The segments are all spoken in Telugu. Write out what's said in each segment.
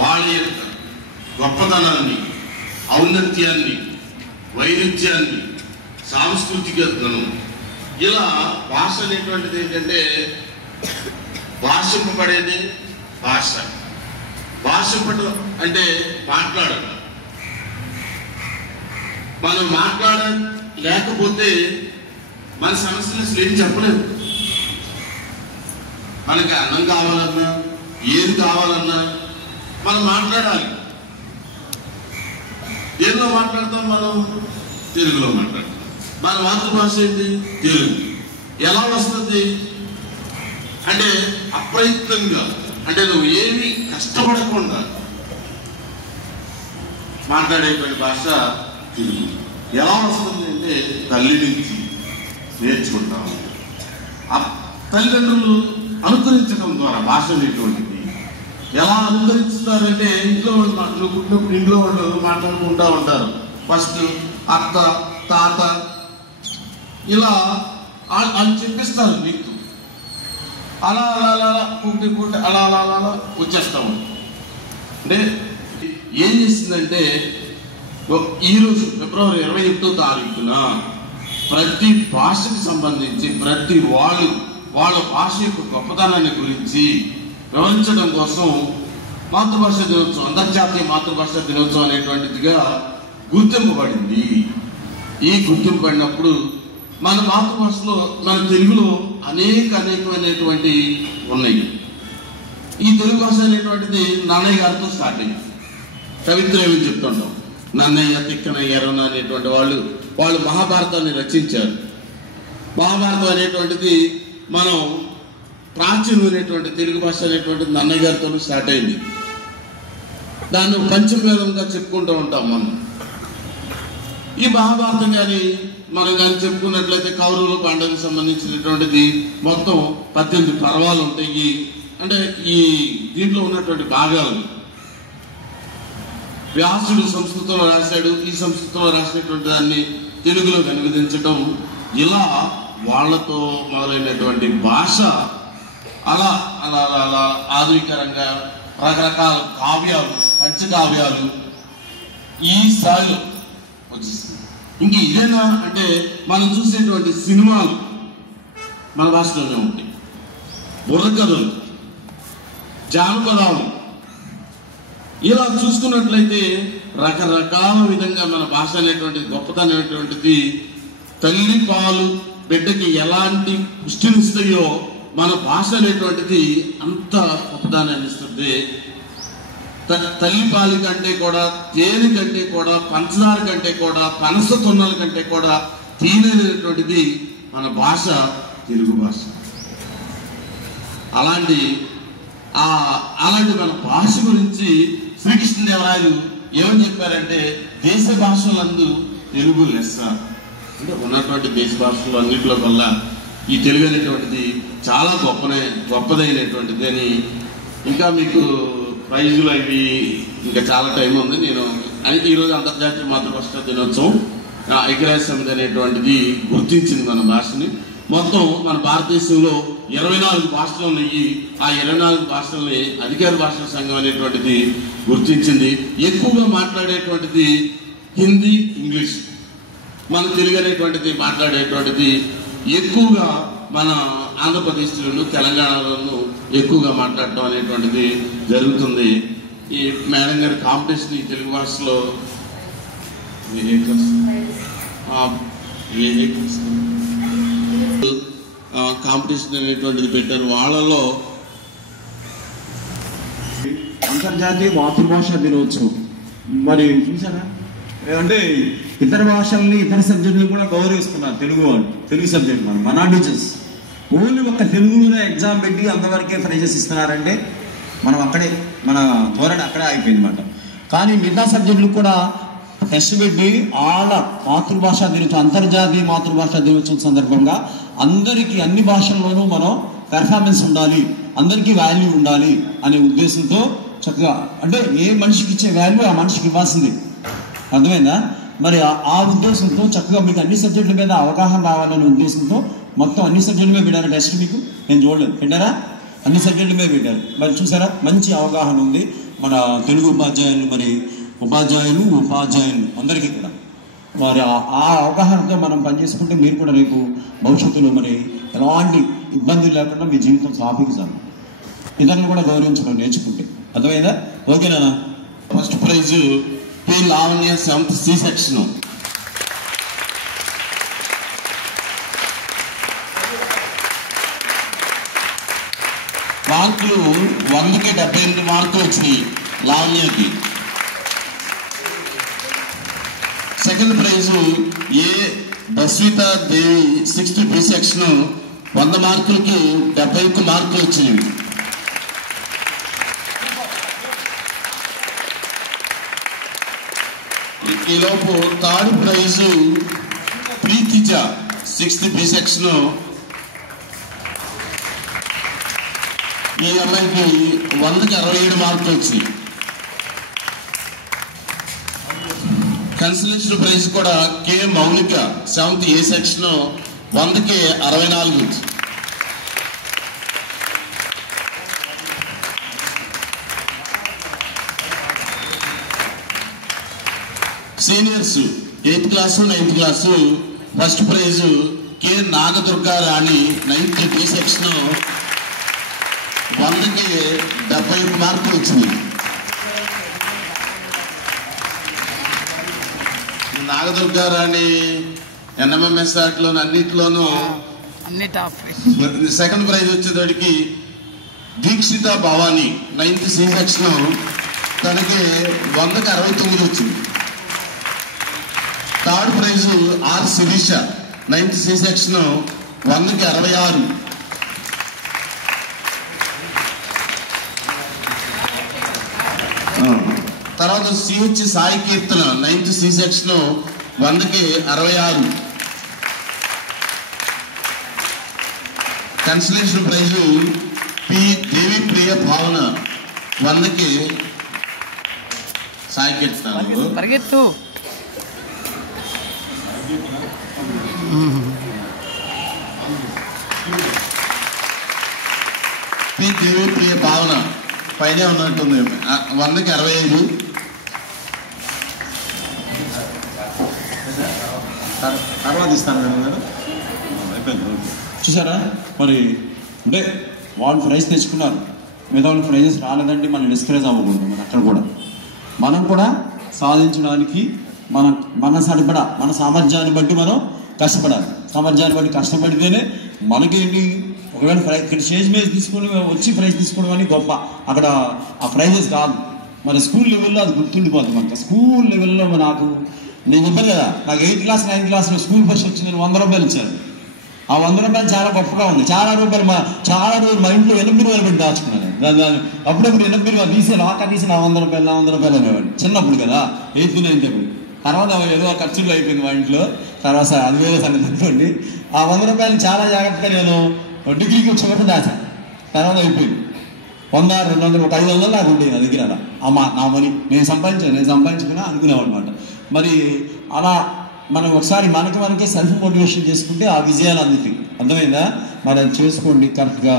వాళ్ళ యొక్క గొప్పతనాన్ని, ఔన్నత్యాన్ని, వైరుధ్యాన్ని, సాంస్కృతికతను, ఇలా భాష అనేటువంటిది ఏంటంటే భాషింపబడేది భాష. భాషింపడం అంటే మాట్లాడడం. మనం మాట్లాడలేకపోతే మన సమస్యలు అసలు ఏం చెప్పలేదు. మనకి అన్నం కావాలన్నా, ఏది కావాలన్నా మనం మాట్లాడాలి. దేనిలో మాట్లాడతాం? మనం తెలుగులో మాట్లాడతాం. మన మాతృభాష ఏంటి? తెలుగు. ఎలా వస్తుంది అంటే అప్రయత్నంగా, అంటే నువ్వు ఏమీ కష్టపడకుండా మాట్లాడేటువంటి భాష తెలుగు. ఎలా వస్తుంది అంటే తల్లి నుంచి నేర్చుకుంటాము. తల్లిదండ్రులు అనుకరించడం ద్వారా భాష అనేటువంటిది. ఎలా అనుకరిస్తారంటే ఇంట్లో నువ్వు పుట్టినప్పుడు ఇంట్లో వాళ్ళు మాట్లాడుకుంటూ ఉంటారు. ఫస్ట్ అత్త, తాత ఇలా అని చెప్పిస్తారు నీకు. అలా అలా అలా పుట్టి పుట్టి అలా అలా అలా వచ్చేస్తాము. అంటే ఏం చేసిందంటే ఈరోజు ఫిబ్రవరి 21వ తారీఖున ప్రతి భాషకు సంబంధించి ప్రతి వాళ్ళ భాష యొక్క గొప్పతనాన్ని గురించి వివరించడం కోసం మాతృభాష దినోత్సవం, అంతర్జాతీయ మాతృభాష దినోత్సవం అనేటువంటిదిగా గుర్తింపబడింది. ఈ గుర్తింపబడినప్పుడు మన మాతృభాషలో, మన తెలుగులో అనేకమైనటువంటి ఉన్నాయి. ఈ తెలుగు భాష అనేటువంటిది నన్నయ్య గారితో స్టార్ట్ అయింది. కవిత్వం ఏమని చెప్తుంటాం, నన్నయ్య, తిక్కనయ్య, ఎర్రన అనేటువంటి వాళ్ళు మహాభారతాన్ని రచించారు. మహాభారతం అనేటువంటిది మనం ప్రాచీనమైనటువంటి తెలుగు భాష అనేటువంటిది నన్నయ్య గారితో స్టార్ట్ అయింది. దాన్ని పంచమవేదంగా చెప్పుకుంటూ ఉంటాం మనం. ఈ మహాభారతం మనం కానీ చెప్పుకున్నట్లయితే కౌరవులు, పాండవులకు సంబంధించినటువంటిది మొత్తం 18 పర్వాలు ఉంటాయి. అంటే ఈ దీంట్లో ఉన్నటువంటి భాగాలు వ్యాసుడు సంస్కృతంలో రాశాడు. ఈ సంస్కృతంలో రాసినటువంటి దాన్ని తెలుగులోకి అనువదించడం, ఇలా వాళ్లతో మొదలైనటువంటి భాష అలా అలా అలా ఆధునికరంగా రకరకాల కావ్యాలు, పంచకావ్యాలు ఈ స్థాయిలో వచ్చేసింది. ఇంక ఇదేనా అంటే మనం చూసేటువంటి సినిమాలు మన భాషలోనే ఉంటాయి. బుర్రకథలు, జానపదాలు, ఇలా చూసుకున్నట్లయితే రకరకాల విధంగా మన భాష అనేటువంటిది గొప్పతనం అనేటువంటిది తల్లి పాలు బిడ్డకి ఎలాంటి పుష్టినిస్తాయో మన భాష అనేటువంటిది అంత గొప్పదానాన్ని ఇస్తుంది. తల్లి పాలి కంటే కూడా, తేనె కంటే కూడా, పంచదార కంటే కూడా, పనస తొన్నల కంటే కూడా తీనైనటువంటిది మన భాష, తెలుగు భాష. అలాంటి మన భాష గురించి శ్రీకృష్ణదేవరాయలు ఏమని చెప్పారంటే, దేశ భాషలందు తెలుగు లెస్స. అంటే ఉన్నటువంటి దేశ భాషలు అన్నింటిలో వల్ల ఈ తెలుగు అనేటువంటిది చాలా గొప్పదైనటువంటిది అని. ఇంకా మీకు ప్రైజులు అవి ఇంకా చాలా టైం ఉంది. నేను ఈరోజు అంతర్జాతీయ మాతృభాష దినోత్సవం ఐక్యరాజ్య సమితి అనేటువంటిది గుర్తించింది మన భాషని. మొత్తం మన భారతదేశంలో 24 భాషలు ఉన్నాయి. ఆ 24 భాషల్ని అధికార భాషల సంఘం అనేటువంటిది గుర్తించింది. ఎక్కువగా మాట్లాడేటువంటిది హిందీ, ఇంగ్లీష్. మన తెలుగు అనేటువంటిది మాట్లాడేటువంటిది ఎక్కువగా మన ఆంధ్రప్రదేశ్లోను, తెలంగాణలోను ఎక్కువగా మాట్లాడటం అనేటువంటిది జరుగుతుంది. ఈ మేడం గారి కాంపిటీషన్ ఈ తెలుగు భాషలో కాంపిటీషన్ అనేటువంటిది పెట్టారు. వాళ్ళలో అంతర్జాతీయ మాతృభాష దినోత్సవం మరి చూసారా, అంటే ఇతర భాషల్ని, ఇతర సబ్జెక్టులు కూడా గౌరవిస్తున్నారు తెలుగు వాళ్ళు. తెలుగు సబ్జెక్ట్ మన టీచర్స్ ఓన్లీ ఒక తెలుగులోనే ఎగ్జామ్ పెట్టి అంతవరకే ప్రైజెస్ ఇస్తున్నారంటే మనం అక్కడే, మన ధోరణి అక్కడే అయిపోయింది అన్నమాట. కానీ మిగతా సబ్జెక్టులు కూడా టెస్ట్ పెట్టి వాళ్ళ మాతృభాష దినోత్సవం, అంతర్జాతీయ మాతృభాష దినోత్సవం సందర్భంగా అందరికీ అన్ని భాషల్లోనూ మనం పెర్ఫార్మెన్స్ ఉండాలి, అందరికీ వాల్యూ ఉండాలి అనే ఉద్దేశంతో చక్కగా, అంటే ఏ మనిషికి ఇచ్చే వాల్యూ ఆ మనిషికి ఇవ్వాల్సింది, అర్థమైందా? మరి ఆ ఉద్దేశంతో చక్కగా మీకు అన్ని సబ్జెక్టుల మీద అవగాహన రావాలనే ఉద్దేశంతో మొత్తం అన్ని సబ్జెక్టుల మీద పెట్టారు టెస్ట్. మీకు నేను చూడలేదు, పెట్టారా? అన్ని సబ్జెక్టుల మీద పెట్టారు. మరి చూసారా, మంచి అవగాహన ఉంది. మన తెలుగు ఉపాధ్యాయులు ఉపాధ్యాయులు అందరికీ కూడా మరి ఆ అవగాహనతో మనం పనిచేసుకుంటే మీరు కూడా రేపు భవిష్యత్తులో మరి ఎలాంటి ఇబ్బందులు లేకుండా మీ జీవితం సాఫీగా సాగు. ఇతరులను కూడా గౌరవించడం నేర్చుకుంటే. అర్థమైందా? ఓకేనా? First prize P Lavanya 7th C section. మార్కులు 100కి 78 మార్కులు వచ్చినాయి లావణ్యకి. Second prize A Baswitha Devi 6th B section 100 మార్కులకి 71 మార్కులు వచ్చినాయి. ఈలోపు third prize Preethija 6th B section. ఈ అమ్మాయికి 100కి 67 మార్కులు వచ్చినాయి. కన్సలేషన్ ప్రైజ్ కూడా కే మౌలిక 7th A సెక్షన్ 100కి 64. Seniors 8th class 9th class first prize K Nagadurga Rani 9th B section 100కి 71 మార్కులు వచ్చింది. నాగదుర్గా రాణి NMMS ఆటలోను అన్నిట్లోనూ సెకండ్ ప్రైజ్ వచ్చేటడికి Deekshitha Bhavani 9th C section తనకి 100కి 69 వచ్చింది. Third prize R Sirisha 9th C section 100కి 66. తర్వాత CH Sai Keerthana 9th C section 100కి 66. Consolation prize P Devi Priya Bhavana 100కి సాయి కీర్తన పరిగెత్తు. పి దేవి ప్రియ భావన పైనే ఉన్నట్టుంది 100కి 65. తర్వాత ఇస్తాను మేడం. అయిపోయింది. చూసారా మరి అంటే వాళ్ళు ప్రైజ్ తెచ్చుకున్నారు, మిగతా వాళ్ళు ప్రైజెస్ రాలేదంటే మనం డిస్కరేజ్ అవ్వకూడదు. మరి అక్కడ కూడా మనం కూడా సాధించడానికి మన సరిపడా మన సామర్థ్యాన్ని బట్టి మనం కష్టపడాలి. సామర్థ్యాన్ని బట్టి కష్టపడితేనే మనకేంటి ఒకవేళ ఇక్కడ స్టేజ్ మీద తీసుకొని వచ్చి ప్రైజ్ తీసుకోవడం అని గొప్ప, అక్కడ ఆ ప్రైజెస్ కాదు. మరి స్కూల్ లెవెల్లో అది గుర్తుండిపోతుంది. మనకి స్కూల్ లెవెల్లో నేను చెప్పాను కదా, నాకు 8th క్లాస్ 9th క్లాస్లో స్కూల్ ఫస్ట్ వచ్చి నేను 100 రూపాయలు ఇచ్చాను. ఆ 100 రూపాయలు చాలా గొప్పగా ఉంది. చాలా రోజులు మా ఇంట్లో 8 రూపాయలు పెట్టి దాచుకున్నాను. దాన్ని అప్పుడప్పుడు 8 రూపాయలు తీసి లాకా తీసి నా 100 రూపాయలు అనేవాడు చిన్నప్పుడు కదా, 8th 9th. తర్వాత ఏదో ఖర్చులు అయిపోయింది మా ఇంట్లో. తర్వాత అది వేరే సంగతి అనుకోండి. ఆ 100 రూపాయలు చాలా జాగ్రత్తగా నేను డిగ్రీకి వచ్చేటప్పుడు దాచాను. తర్వాత అయిపోయింది 100 200 ఒక 500 నాకు ఉండేది నా దగ్గర. నా మనీ నేను సంపాదించుకున్నా అనుకునేవాడు అనమాట. మరి అలా మనం ఒకసారి మనకే సెల్ఫ్ మోటివేషన్ చేసుకుంటే ఆ విజయాలు అందుతాయి. అర్థమైందా? మరి అది చేసుకోండి కరెక్ట్గా.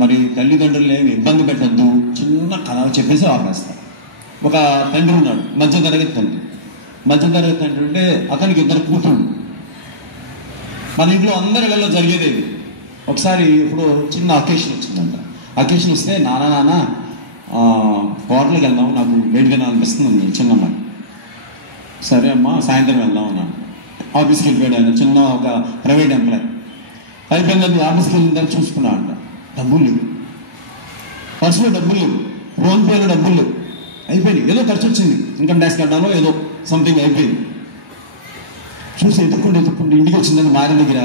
మరి తల్లిదండ్రులు ఏమి ఇబ్బంది పెట్టద్దు. చిన్న కథ చెప్పేసి ఆపేస్తారు. ఒక తండ్రి ఉన్నాడు, మధ్యతరగతి తండ్రి అంటే అతనికి 2 కూతుళ్ళు. మన ఇంట్లో అందరి ఇళ్ళలో జరిగేది. ఒకసారి ఇప్పుడు చిన్న అకేషన్ వచ్చిందంట. అకేషన్ వస్తే నాన్న హోటల్కి వెళ్దాం, నాకు వేడి తినాలనిపిస్తుంది చిన్నమ్మాయి. సరే అమ్మా సాయంత్రం వెళ్దాం అన్నాను. ఆఫీస్కి వెళ్ళిపోయాడు ఆయన, చిన్న ఒక ప్రైవేట్ ఎంప్లాయ్. అయిపోయిందండి. ఆఫీస్కి వెళ్ళిన తర్వాత చూసుకున్నా అంట, డబ్బులు లేవు, పర్సులో డబ్బులు లేవు, ఫోన్పేలో డబ్బులు లేవు. అయిపోయింది. ఏదో ఖర్చు వచ్చింది, ఇన్కమ్ ట్యాక్స్ కట్టాలో ఏదో సంథింగ్ అయిపోయింది. చూసి ఎత్తుక్కుంటూ ఇంటికి వచ్చిందని భార్య దగ్గర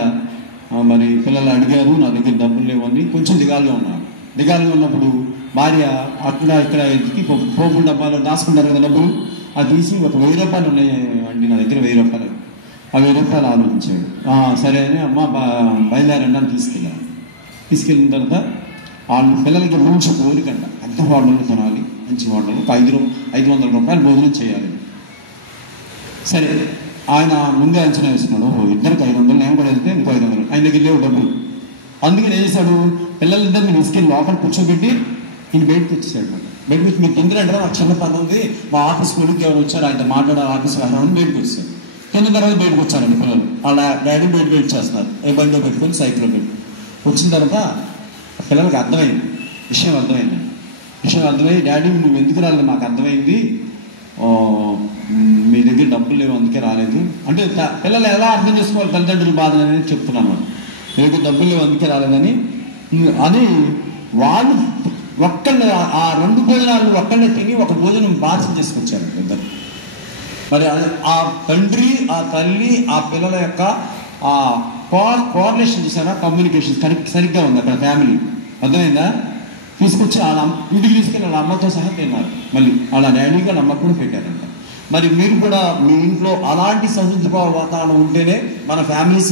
మరి పిల్లలు అడిగారు, నా దగ్గర డబ్బులు లేవు అని కొంచెం దిగాలుగా ఉన్నారు. దిగాలుగా ఉన్నప్పుడు భార్య అక్కడ ఇక్కడ ఎత్తుకి పోపుల డబ్బాలో దాచుకుంటారు కదా డబ్బులు, అది తీసి ఒక 1000 రూపాయలు ఉన్నాయి అండి నా దగ్గర, 1000 రూపాయలు. ఆ 1000 రూపాయలు ఆలోచించాడు. సరే అని అమ్మ బయలుదేరండి అని తీసుకెళ్ళిన తర్వాత వాళ్ళు పిల్లలకి మంచి కోరికంట, ఎంత హోటల్లో తినాలి, మంచి హోటల్లో 500 రూపాయలు భోజనం చేయాలి. సరే ఆయన ముందే అంచనా వేసుకున్నాడు, ఇద్దరికి 500, నేను కూడా వెళ్తే ఇంకో 500. ఆయన దగ్గర లేవు డబ్బులు. అందుకని ఏం చేశాడు, పిల్లలిద్దరిని తీసుకెళ్ళి లోపల కూర్చోబెట్టి ఈయన బయటకు వచ్చేసాడు. బయటకు మీకు ఎందుకంటే నాకు చిన్న పని ఉంది, మా ఆఫీస్ కొడుకు ఎవరు వచ్చారు, ఆయన మాట్లాడే ఆఫీస్ వ్యవహారం బయటకు వచ్చారు. కింద తర్వాత బయటకు వచ్చారండి పిల్లలు. వాళ్ళ డాడీ బయట వెయిట్ చేస్తున్నారు, ఏ బండిలో పెట్టుకొని సైకిల్లో పెట్టి వచ్చిన తర్వాత పిల్లలకి అర్థమైంది, విషయం అర్థమై డాడీ నువ్వు ఎందుకు రాలేదు, మాకు అర్థమైంది, మీ దగ్గర డబ్బులు లేవు అందుకే రాలేదు అంటే. పిల్లలు ఎలా అర్థం చేసుకోవాలి తల్లిదండ్రుల బాధ అనేది చెప్తున్నాను. మీ దగ్గర డబ్బులు లేవు అందుకే రాలేదని అని వాళ్ళు ఒక్కళ్ళే ఆ 2 భోజనాలు ఒక్కళ్ళే తిని ఒక భోజనం పార్సల్ చేసుకొచ్చారు ఇద్దరు. మరి ఆ తండ్రి, ఆ తల్లి, ఆ పిల్లల యొక్క ఆ కోఆర్డినేషన్ చేశారా, కమ్యూనికేషన్ సరిగ్గా ఉంది అక్కడ ఫ్యామిలీ. అర్థమైందా? తీసుకొచ్చి వాళ్ళ ఇంటికి తీసుకెళ్ళి వాళ్ళ అమ్మతో సహా తిన్నారు, మళ్ళీ వాళ్ళ డాడీకి వాళ్ళ అమ్మ కూడా పెట్టారంట. మరి మీరు కూడా మీ ఇంట్లో అలాంటి సంస్కృతిక వాతావరణం ఉంటేనే మన ఫ్యామిలీస్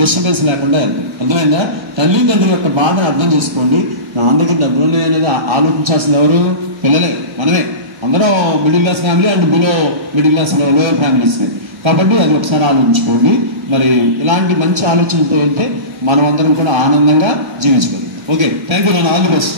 డిస్టర్బెన్స్ లేకుండా వెళ్తాయి. అర్థమైందా? తల్లిదండ్రుల యొక్క బాధను అర్థం చేసుకోండి. నా దగ్గర డబ్బులు ఉన్నాయనేది ఆలోచించాల్సింది ఎవరు? పిల్లలే, మనమే. అందరం middle class family and below middle class lower families. కాబట్టి అది ఒకసారి ఆలోచించుకోండి. మరి ఇలాంటి మంచి ఆలోచనలతో వెళ్తే మనం అందరం కూడా ఆనందంగా జీవించగలం. Okay, thank you. All the best.